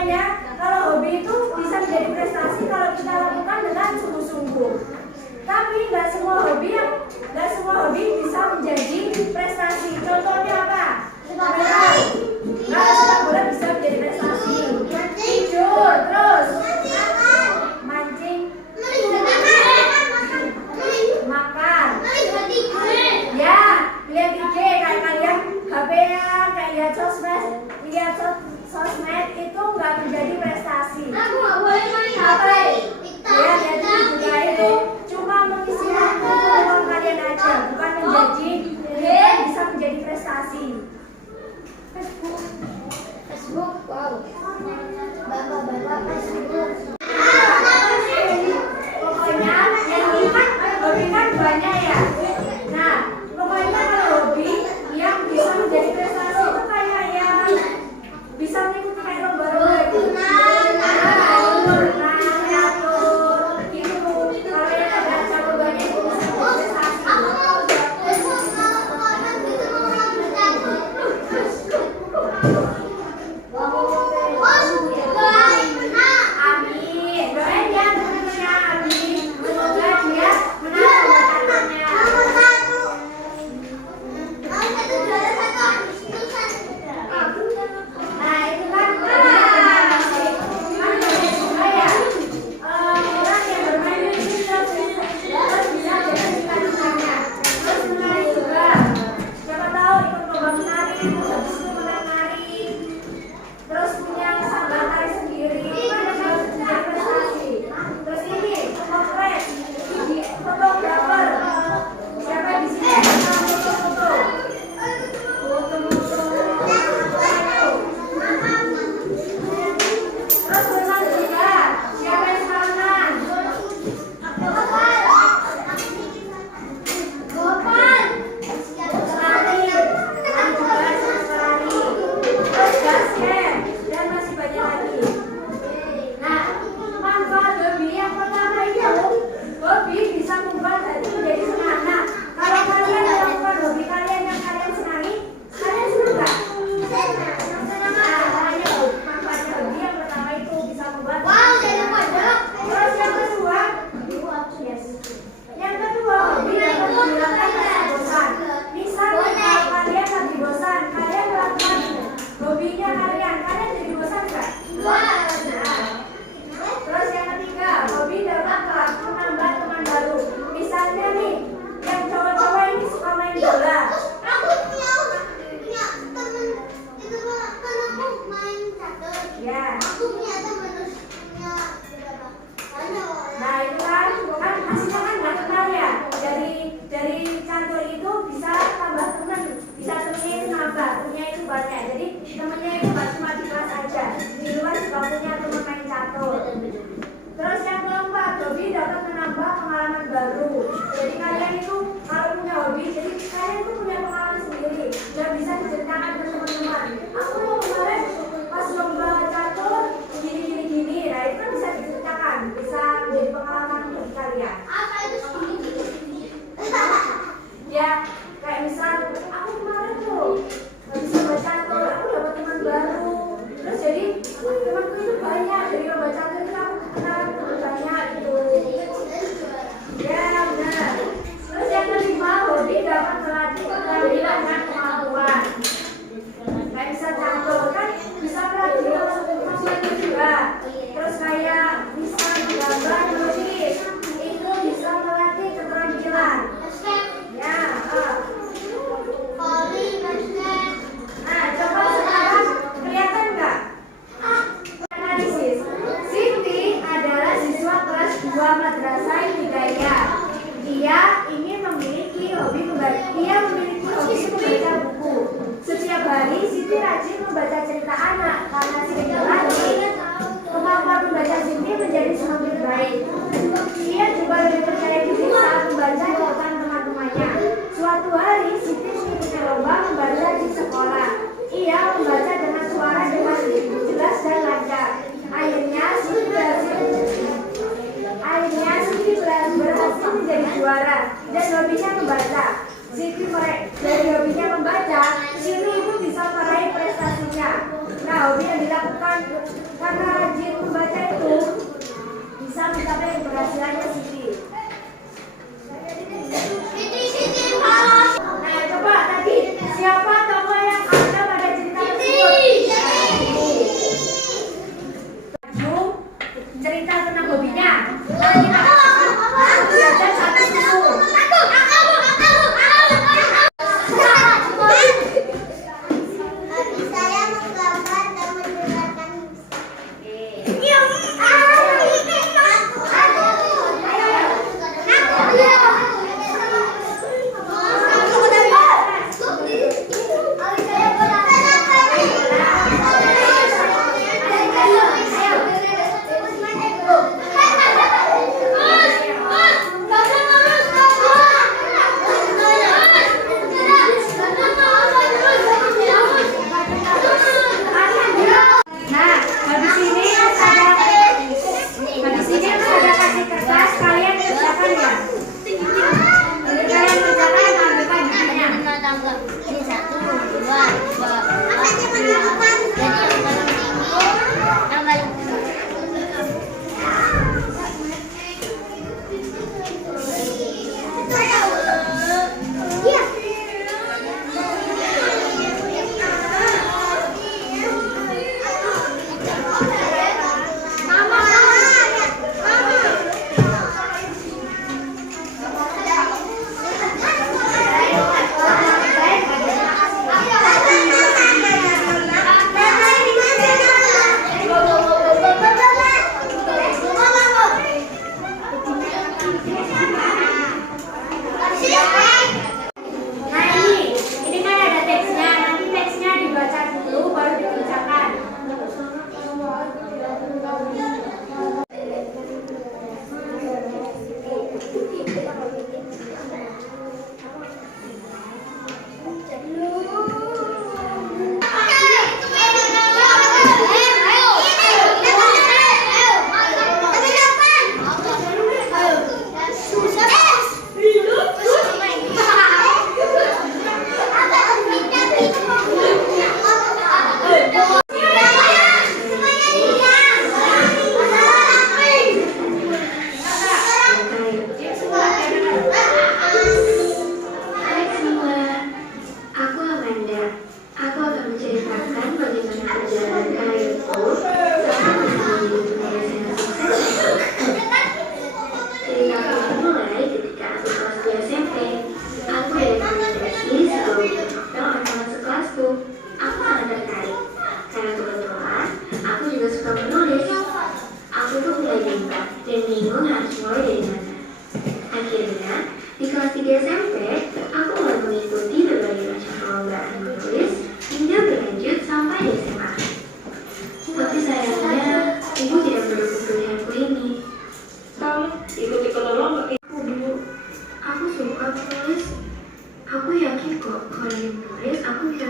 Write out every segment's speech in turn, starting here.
Makanya kalau hobi itu bisa menjadi prestasi kalau kita lakukan dengan sungguh-sungguh. Tapi nggak semua hobi bisa menjadi prestasi. Contohnya apa? Nggak sepak bola bisa menjadi prestasi. Tidur terus, mancing, makan, ya lihat IG kayak kalian HP-an, kayak lihat sosmed itu nggak menjadi prestasi. Apa? Ya jadi juga itu cuma mengisi waktu uang kalian aja, bukan menjadi bisa menjadi prestasi. Facebook, wow. Bapak Facebook. Pokoknya yang ini kan hobi kan banyak ya. Nah, pokoknya kalau hobi yang bisa menjadi prestasi itu kayak yang bisa mengikuti kayak lomba-lomba itu. Dari hobinya membaca, Siti itu bisa meraih prestasinya. Nah, hobi yang dilakukan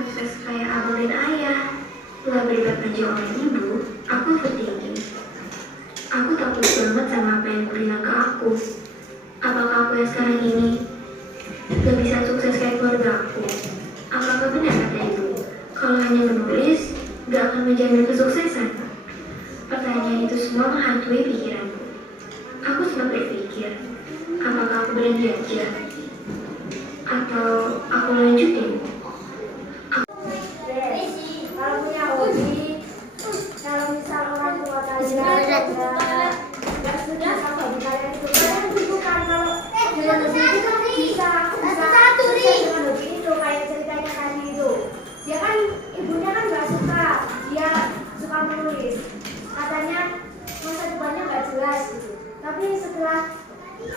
sukses kayak abang dan ayah. Setelah berdebat panjang oleh ibu, aku overthinking. Aku takut banget sama apa yang bilang ke aku. Apakah aku yang sekarang ini gak bisa sukses kayak keluarga aku? Apakah benar kata ibu, kalau hanya menulis gak akan menjamin kesuksesan? Pertanyaan itu semua menghantui pikiranku. Aku sempat berpikir, apakah aku berhenti aja? Atau aku lanjutin? Kalau punya hobi, kalau misal orang tua kalian nggak sudah sama hobi kalian itu, kalian bukan kalau dengan hobi itu kan bisa sukses dengan hobi itu, kayak ceritanya tadi itu. Dia kan ibunya kan nggak suka, dia suka menulis. Katanya masa depannya nggak jelas gitu. Tapi setelah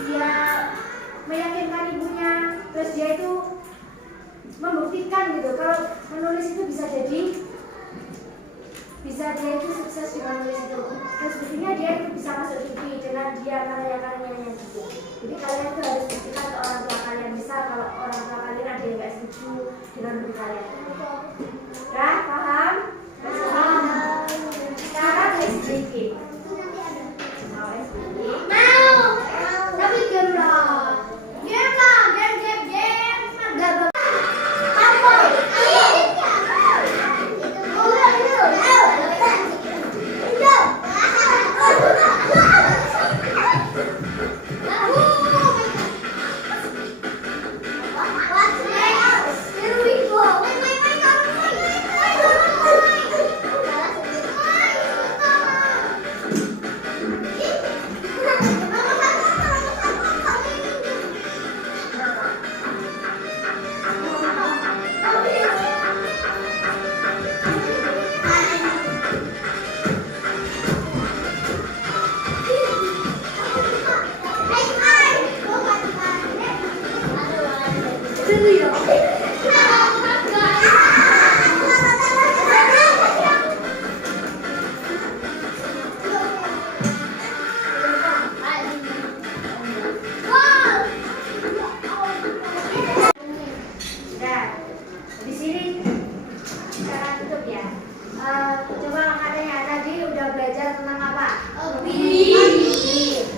dia meyakinkan ibunya, terus dia itu membuktikan gitu kalau menulis itu bisa dia itu sukses dengan menulis itu. Terus buktinya dia itu bisa masuk TV dengan dia karya-karyanya juga. Jadi kalian itu harus buktikan ke orang tua kalian, bisa kalau orang tua kalian ada yang nggak setuju dengan hobi kalian. Ya, paham? Paham. Sekarang SBK. Mau SBK? Mau. Tapi game lah. Game. Gak apa? Di sini cara tutup ya. Coba katanya tadi udah belajar tentang apa? Hobi.